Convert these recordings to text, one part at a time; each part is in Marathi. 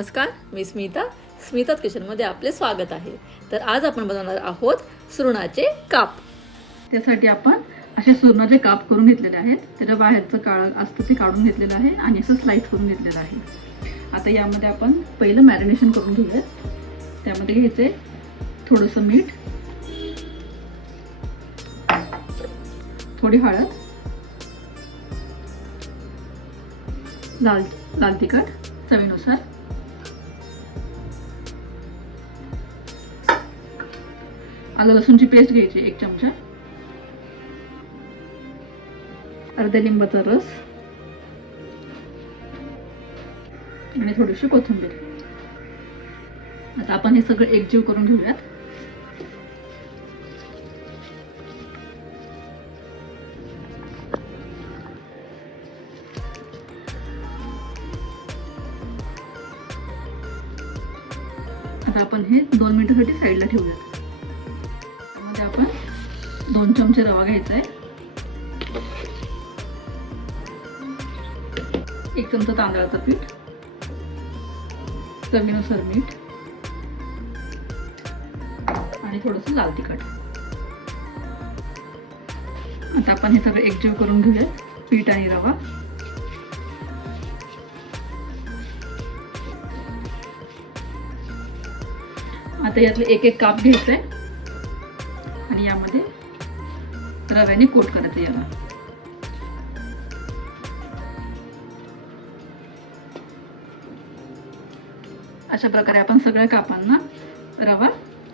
नमस्कार मी स्मिता. स्मितात किचनमध्ये आपले स्वागत आहे. तर आज आपण बनवणार आहोत सुरणाचे काप. त्यासाठी आपण असे सुरणाचे काप करून घेतलेले आहेत. त्याच्या बाहेरचं काळ असतं ते काढून घेतलेलं आहे आणि असं स्लाइस करून घेतलेलं आहे. आता यामध्ये आपण पहिलं मॅरिनेशन करून घेऊयात. त्यामध्ये घ्यायचे थोडंसं मीठ थोडी हळद लाल लाल तिखट चवीनुसार आलं लसूणची पेस्ट घ्यायची एक चमचा. अर्ध्या लिंबाचा रस. आणि थोडीशी कोथिंबीर. आता आपण हे सगळं एकजीव करून घेऊयात. आता आपण हे दोन मिनिटासाठी साईडला ठेवूयात. दोन चमचे रवा घ्यायचा आहे एक चमचा तांदळाचं पीठ. चवीनुसार मीठ. आणि थोडंसं लाल तिखट. आता आपण हे सगळं एकजीव करून घेऊया पीठ आणि रवा. आता यातलं एक एक काप घ्यायचं आहे आणि यामध्ये रव्याने कोट करायचं याला. अशा प्रकारे आपण सगळ्या कापांना रवा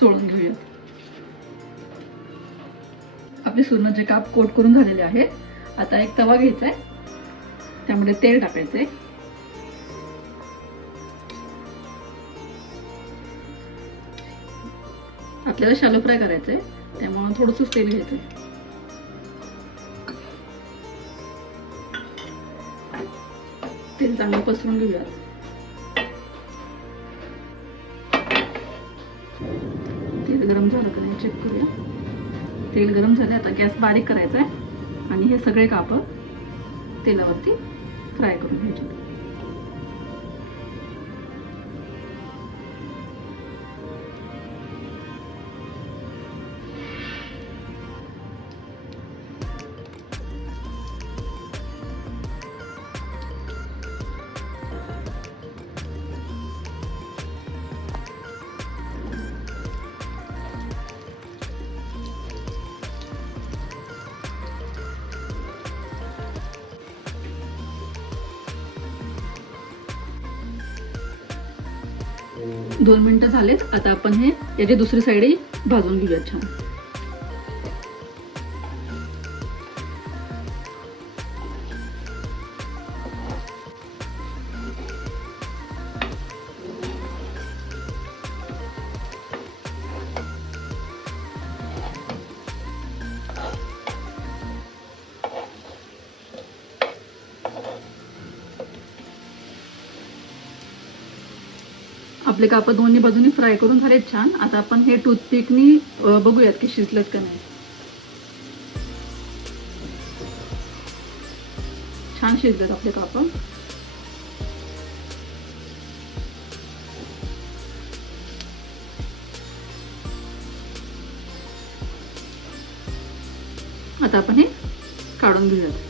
चोळून घेऊया आपले सुरणाचे काप कोट करून झालेले आहेत आता एक तवा घ्यायचा आहे त्यामध्ये तेल टाकायचे आपल्याला शालो फ्राय करायचंय त्यामुळे थोडंसं तेल घ्यायचंय. तेल चांगलं पसरून घेऊया तेल गरम झालं का नाही चेक करूया. तेल गरम झाले आता गॅस बारीक करायचा आहे आणि हे सगळे काप तेलावरती फ्राय करून घ्यायचे. दोन मिनटं झालेत. आता आपण हे याची दुसरी साईडही भाजून घेऊया छान. आपले काप दोन्ही बाजूनी फ्राय करून झालेत छान. आता आपण हे टूथपिकनी बघूयात की शिजलेत का नाही. छान शिजलेत आपले काप. आता आपण हे काढून घेऊयात.